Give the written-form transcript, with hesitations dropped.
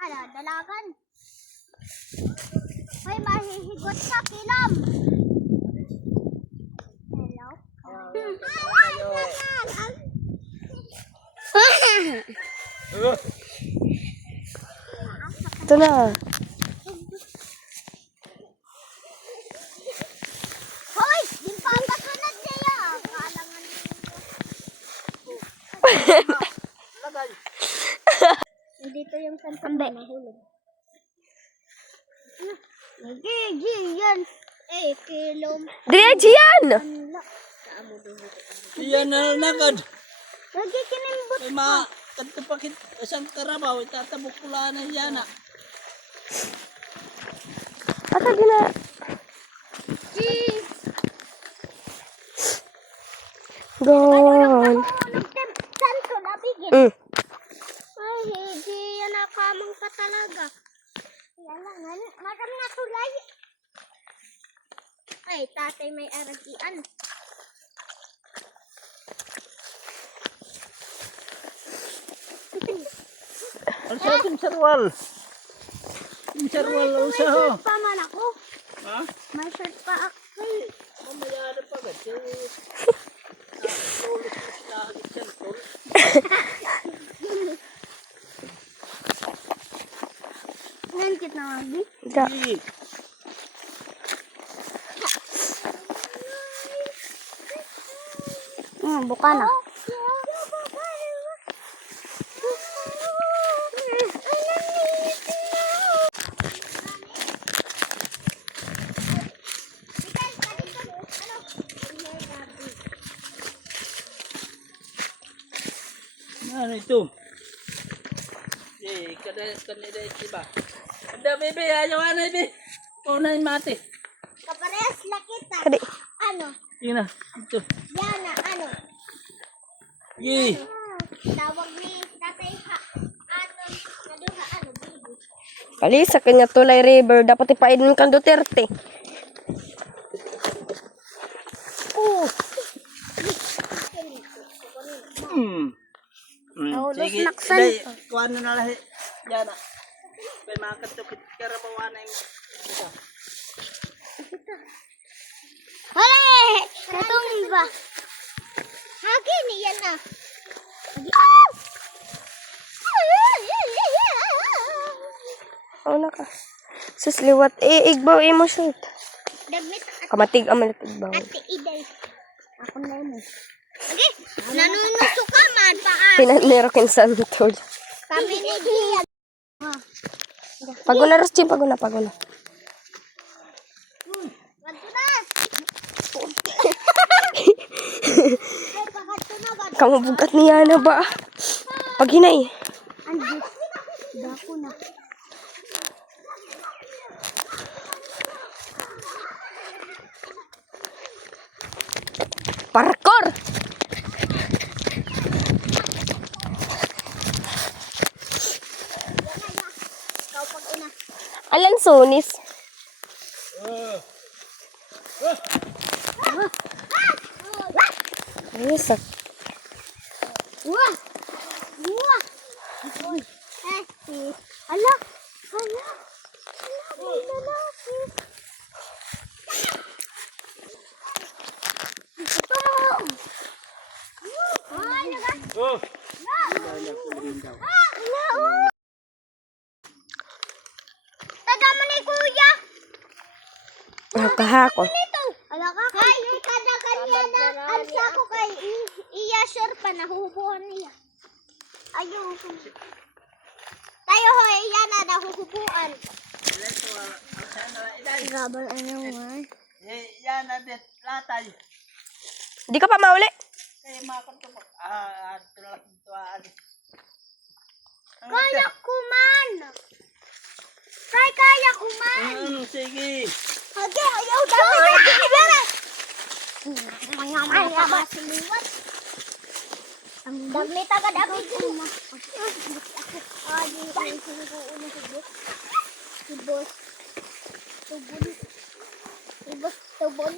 Ano, dalagan. Hoy, mahihigot sa kilam. Hello? Ito na. Hoy, di pa kasunod niya. Kalangan dito yung santang mahulog. Gigi, yan. Eh, kilom. Diretso yan! Iyan na nagad. Lagi kinimbot May mga katapakit isang karabaw, itatabok pula na yan na. Ata gina. Gone. Santo na bigyan. Ay, hindi yan nakamang ka talaga. Yan lang, marami na tulay. Ay, tatay may aragian. Ano sa ating sarwal? Yung sarwal May sa ho. shirt pa man ako. Ha? May shirt pa ako. Mamaya na pa ba? Tulog mo sila agad siya. Ngankit na lagi. Da. Buka na. Ano ito? Eh, kanila ito ba? Ada bebe, ayaw na bebe. Una yung mati. Kaparehas na kita. Kadi. Ano? Yun na, ito. Yan na, ano? Yee. Tawag ni tatay ha. Ano? Naduha, ano? Baby. Kali sa kanya Tulay River. Dapat ipainom kang Duterte. Sige, day, kuha na lahi. Yan na. May mga katukit karabawa na yung isa. Hali! Katong ba? Hagin, yan na. Ano ka? Susliwat. Igbaw imo shoot. Dagmit Kamatig amalit igbaw. ate Iday. Ako na yun. Okay, nanunuso ka man paan. Pinanirokin santol. Kami ni Gia. Paguna Rosti, paguna. Magtunas! Ay, pagkatunagan. Kamu bugat niya na ba? Paghinay. Andi. Dako na. Parkour! Ikaw pag una. Alan Sonis. Ayos ah. Wah! Wah! Ala! Ala! May lalaki. Ito! Ay, naga! Oh! Ala, oh! Taga mo ni Kuya! Kahakon. Ito! Ala ka? Kay, kada kanya na ansa ko kay iya sure pa nahuhubuhan niya. Ayun. Tayo ho, iya na nahuhubuhan. Gabal ano nga. Eh, yan na din. Latay. Di ka pa mauli? Eh, mga katupok. Tulak ito. Kaya ko man! Kaya ko man! Sige. Okay, ayaw daw! Mga mga masiliwat. Ang dagli taga dagli ko. Di ko una si boss. Si boss. Tubon. Si boss tubon.